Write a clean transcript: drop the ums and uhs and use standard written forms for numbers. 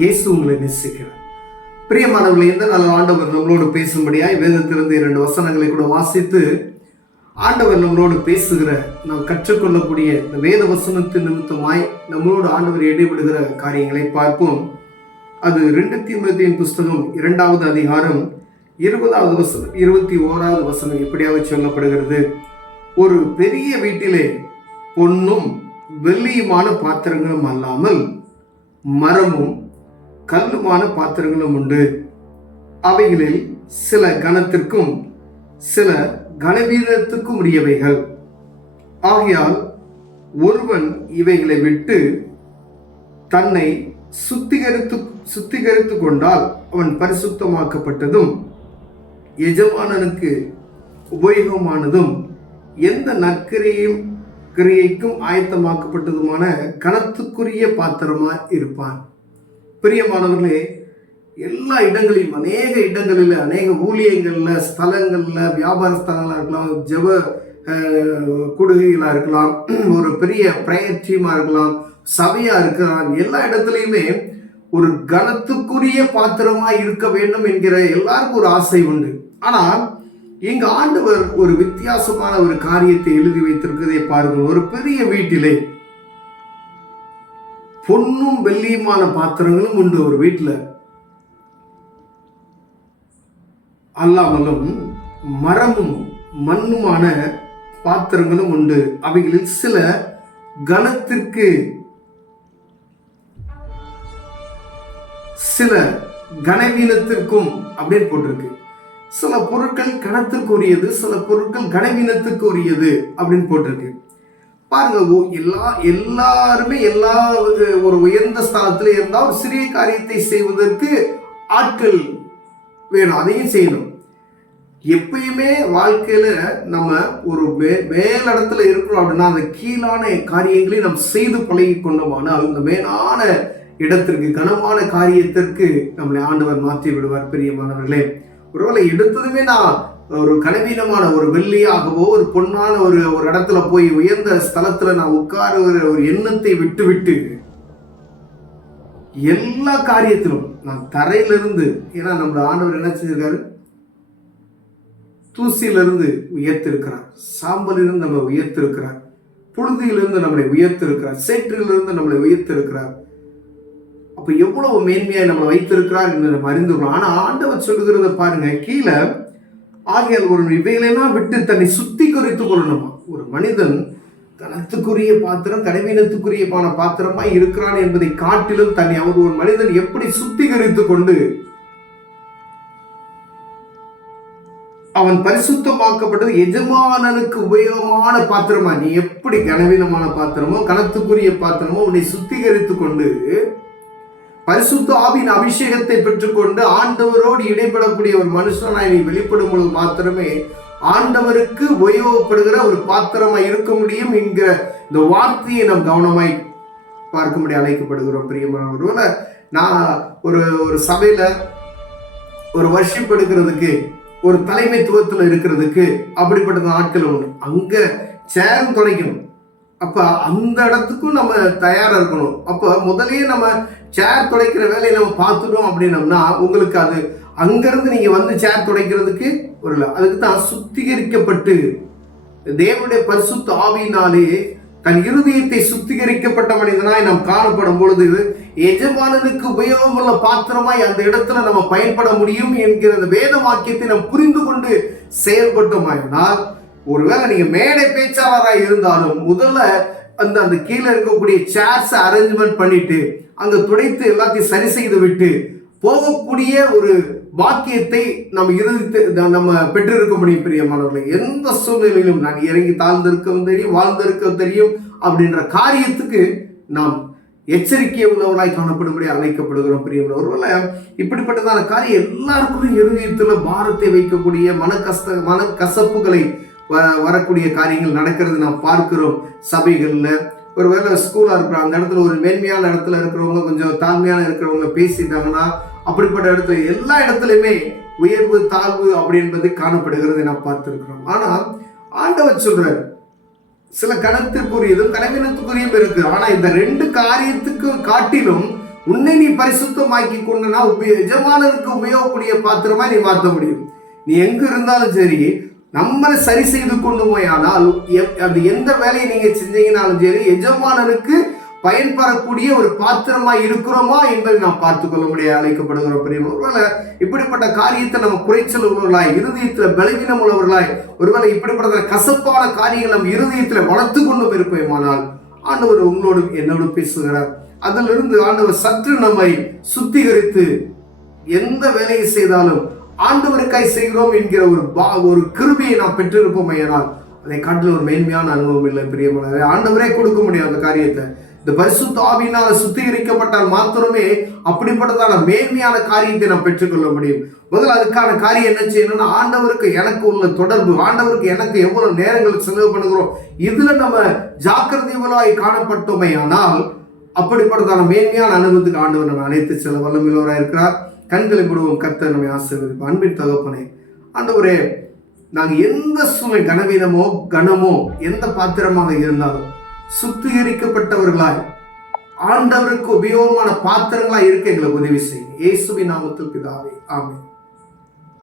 இயேசு உங்களை நேசிக்கிறார். பிரியமானவர்களே, இந்த நல்ல ஆண்டவர் நம்மளோடு பேசும்படியாய் வேதத்திலிருந்து 2 வசனங்களை கூட வாசித்து ஆண்டவர் நம்மளோடு பேசுகிற, நாம் கற்றுக்கொள்ளக்கூடிய இந்த வேத வசனத்தின் நிமித்தமாய் நம்மளோடு ஆண்டவர் இடைபடுகிற காரியங்களை பார்ப்போம். அது 2 தீமோத்தேயுவின் புஸ்தகம் 2வது அதிகாரம் 20வது வசனம் 21வது வசனம் எப்படியாக சொல்லப்படுகிறது. ஒரு பெரிய வீட்டிலே பொன்னும் வெள்ளியுமான பாத்திரங்களும் அல்லாமல் மரமும் கல்லுமான பாத்திரங்களும் உண்டு. அவைகளில் சில கனத்திற்கும் சில கனவீனத்துக்கும் உரியவைகள். ஆகையால் ஒருவன் இவைகளை விட்டு தன்னை சுத்திகரித்து கொண்டால் அவன் பரிசுத்தமாக்கப்பட்டதும் எஜமானனுக்கு உபயோகமானதும் எந்த நற்கிரியைக்கும் ஆயத்தமாக்கப்பட்டதுமான கனத்துக்குரிய பாத்திரமா இருப்பான். பிரியமானவர்களே, எல்லா இடங்களிலும், அநேக இடங்களில், அநேக ஊழியங்களில், ஸ்தலங்களில், வியாபார ஸ்தலங்களாக இருக்கலாம், ஜெப கூடுகைகளாக இருக்கலாம், ஒரு பெரிய பிரயர் டீமாக இருக்கலாம், சபையாக இருக்கலாம், எல்லா இடத்துலையுமே ஒரு கனத்துக்குரிய பாத்திரமாக இருக்க வேண்டும் என்கிற எல்லாருக்கும் ஒரு ஆசை உண்டு. ஆனால் இங்கு ஆண்டவர் ஒரு வித்தியாசமான ஒரு காரியத்தை எழுதி வைத்திருக்கிறதை பாருங்கள். ஒரு பெரிய வீட்டிலே பொன்னும் வெள்ளியுமான பாத்திரங்களும் உண்டு. ஒரு வீட்டில் அல்லாமலும் மரமும் மண்ணுமான பாத்திரங்களும் உண்டு. அவைகளில் சில கனத்திற்கு சில கனவீனத்திற்கும் அப்படின்னு போட்டிருக்கு. சில பொருட்கள் கனத்திற்குரியது, சில பொருட்கள் கனவீனத்துக்கு உரியது அப்படின்னு போட்டிருக்கு. பாருங்க, எல்லாருமே எல்லா ஒரு உயர்ந்த ஸ்தானத்தில் இருந்தால் ஒரு சிறிய காரியத்தை செய்வதற்கு ஆட்கள் வேணும், அதையும் செய்யணும். எப்பயுமே வாழ்க்கையில நம்ம ஒரு மேலிடத்துல இருக்கிறோம் அப்படின்னா அந்த கீழான காரியங்களை நம்ம செய்து பழகி கொண்டோமானால் அந்த மேலான இடத்திற்கு, கனமான காரியத்திற்கு நம்மளை ஆண்டவர் மாற்றி விடுவார். பிரியமானவர்களே, ஒருவேளை எடுத்ததுமே நான் ஒரு கனவீனமான ஒரு வெள்ளியாகவோ ஒரு பொன்னான ஒரு இடத்துல போய் உயர்ந்த ஸ்தலத்துல நான் உட்காருகிற ஒரு எண்ணத்தை விட்டு எல்லா காரியத்திலும் நான் தரையிலிருந்து, ஏன்னா நம்மளோட ஆண்டவர் என்ன செஞ்சிருக்காரு, தூசியிலிருந்து உயர்த்திருக்கிறார், சாம்பலிலிருந்து நம்மளை உயர்த்திருக்கிறார், புழுதியிலிருந்து நம்மளை உயர்த்திருக்கிறார், சேற்றிலிருந்து நம்மளை உயர்த்திருக்கிறார். அப்ப எவ்வளவு மேன்மையாய் நம்மளை வைத்திருக்கிறார் என்று நம்ம அறிந்துள்ளோம். ஆனா ஆண்டவர் சொல்லுகிறத பாருங்க, கீழே ஆகியால் ஒரு இவைகளெல்லாம் விட்டு தன்னை சுத்திகரித்துக் கொள்ளணுமா. ஒரு மனிதன் கனத்துக்குரிய பாத்திரம் கனவீனத்துக்குரிய பாத்திரமாய் இருக்கிறான் என்பதை காட்டிலும் தன்னை ஒரு மனிதன் எப்படி சுத்திகரித்துக் கொண்டு அவன் பரிசுத்தமாக்கப்பட்டது எஜமானனுக்கு உபயோகமான பாத்திரமா, நீ எப்படி கனவீனமான பாத்திரமோ கனத்துக்குரிய பாத்திரமோ உன்னை சுத்திகரித்துக் கொண்டு பரிசுத்த ஆவியின் அபிஷேகத்தை பெற்றுக்கொண்டு ஆண்டவரோடு இடைப்படக்கூடிய ஒரு மனுஷனாய் நீ வெளிப்படும் பொழுது மாத்திரமே ஆண்டவருக்கு உபயோகப்படுகிற ஒரு பாத்திரமாய் இருக்க முடியும் என்கிற இந்த வார்த்தையை நாம் கவனமாய் பார்க்கும்படி அழைக்கப்படுகிறோம். பிரியமானவர்களே, நான் ஒரு சபையில ஒரு வர்ஷிப் எடுக்கிறதுக்கு, ஒரு தலைமைத்துவத்தில் இருக்கிறதுக்கு அப்படிப்பட்ட ஆட்கள் உண்டு. அங்க சேரும் துடைக்கணும். அப்ப அந்த இடத்துக்கும் நம்ம தயாரா இருக்கணும். அப்ப முதலே நம்ம சேர் துடைக்கிற வேலையை நம்ம பார்த்துட்டோம் அப்படின்னம்னா உங்களுக்கு அது அங்கிருந்து நீங்க வந்து சேர் துடைக்கிறதுக்கு ஒரு அதுக்கு தான் சுத்திகரிக்கப்பட்டு தேவனுடைய பரிசுத்த ஆவியினாலே தன் இருதயத்தை சுத்திகரிக்கப்பட்ட மனிதனாய் நாம் காணப்படும் பொழுது எஜமானனுக்கு உபயோகமுள்ள பாத்திரமாய் அந்த இடத்துல நம்ம பயன்பட முடியும் என்கிற வேத வாக்கியத்தை நாம் புரிந்து கொண்டு செயல்பட்டோமானால், ஒருவேளை நீங்க மேடை பேச்சாளராக இருந்தாலும் முதல்ல அந்த கீழே இருக்கக்கூடிய சேர்ஸ் அரேஞ்ச்மெண்ட் பண்ணிட்டு அங்க துடைத்து எல்லாத்தையும் சரி செய்து விட்டு போகக்கூடிய ஒரு வாக்கியத்தை நம்ம பெற்றிருக்க முடியும். பிரியமானவர்களை, எந்த சூழ்நிலையிலும் நான் இறங்கி தாழ்ந்திருக்கவும் தெரியும், வாழ்ந்திருக்கவும் தெரியும் அப்படின்ற காரியத்துக்கு நாம் எச்சரிக்கை உள்ளவர்களாய் காணப்படும்படி அழைக்கப்படுகிறோம். பிரியமானவர்களே, இப்படிப்பட்டதான காரியம் எல்லாருக்கும் இருதயத்துல பாரத்தை வைக்கக்கூடிய மன கசப்புகளை வரக்கூடிய காரியங்கள் நடக்கிறது நாம் பார்க்கிறோம். சபைகள்ல ஒருவேளை ஸ்கூலா இருக்கிறோம், அந்த இடத்துல ஒரு மேன்மையான இடத்துல இருக்கிறவங்க கொஞ்சம் தாழ்மையான இருக்கிறவங்க பேசிட்டாங்கன்னா அப்படிப்பட்ட இடத்துல எல்லா இடத்துலையுமே உயர்வு தாழ்வு அப்படி என்பது காணப்படுகிறது நாம் பார்த்திருக்கிறோம். ஆனால் ஆண்டவர் சொல்றார், சில கணத்திற்குரியதும் கனவீனத்துக்குரியும் இருக்கு. ஆனா இந்த ரெண்டு காரியத்துக்கு காட்டிலும் உன்னை நீ பரிசுத்தமாக்கி கொண்டனா எஜமானனுக்கு உபயோகக்கூடிய பாத்திரமா நீ மாற்ற முடியும். நீ எங்க இருந்தாலும் சரி, நம்மளை சரி செய்து கொண்டு போயானால் அது எந்த வேலையை நீங்க செஞ்சீங்கனாலும் சரி, எஜமானனுக்கு பயன்படக்கூடிய ஒரு பாத்திரமா இருக்கிறோமா என்பதை நாம் பார்த்துக் கொள்ள முடியாது அழைக்கப்படுகிற பிரிவு. ஒருவேளை இப்படிப்பட்ட காரியத்தை நம்ம குறைச்சல் உள்ளவர்களாய், இருதயத்துல பலவீனம் உள்ளவர்களாய், ஒருவேளை இப்படிப்பட்ட கசப்பான காரியங்கள் நம்ம இருதயத்துல வளர்த்து கொண்டும் இருப்போமானால் ஆண்டவர் உங்களோடு என்னோடு பேசுகிறார். அதிலிருந்து ஆண்டவர் சற்று நம்மை சுத்திகரித்து எந்த வேலையை செய்தாலும் ஆண்டவருக்காய் செய்கிறோம் என்கிற ஒரு கிருபையை நாம் பெற்றிருப்போம். ஏனால் அதை காட்டில் ஒரு மேன்மையான அனுபவம் இல்லை பிரியமான. ஆண்டவரே கொடுக்க முடியும் அந்த காரியத்தை. இந்த பரிசுத்த ஆவியினால சுத்திகரிக்கப்பட்டால் மாத்திரமே அப்படிப்பட்டதான மேன்மையான காரியத்தை நாம் பெற்றுக்கொள்ள முடியும். முதல்ல அதுக்கான காரியம் என்ன செய்யணும்னா, ஆண்டவருக்கு எனக்கு உள்ள தொடர்பு, ஆண்டவருக்கு எனக்கு எவ்வளவு நேரங்கள் செலவு பண்ணுகிறோம், இதுல நம்ம ஜாக்கிரதையாய் காணப்பட்டோமே ஆனால் அப்படிப்பட்டதான மேன்மையான அனுபவத்துக்கு ஆண்டவர் நம்ம அனைத்து செல்ல வல்லமையுள்ளவராக இருக்கிறார். கண்களை விடுவோம். கர்த்தர் நம்மை ஆசீர்வதிப்பார். அன்பின் தகப்பனே, ஆண்டவரே, நாங்கள் எந்த சூழ்நிலை கனவீனமோ கனமோ எந்த பாத்திரமாக இருந்தாலும் சுத்திகரிக்கப்பட்டவர்களாய் ஆண்டவருக்கு உபயோகமான பாத்திரங்களாய் இருக்க எங்களுக்கு உதவி செய்யும். இயேசுவின் நாமத்தில் பிதாவே, ஆமென்.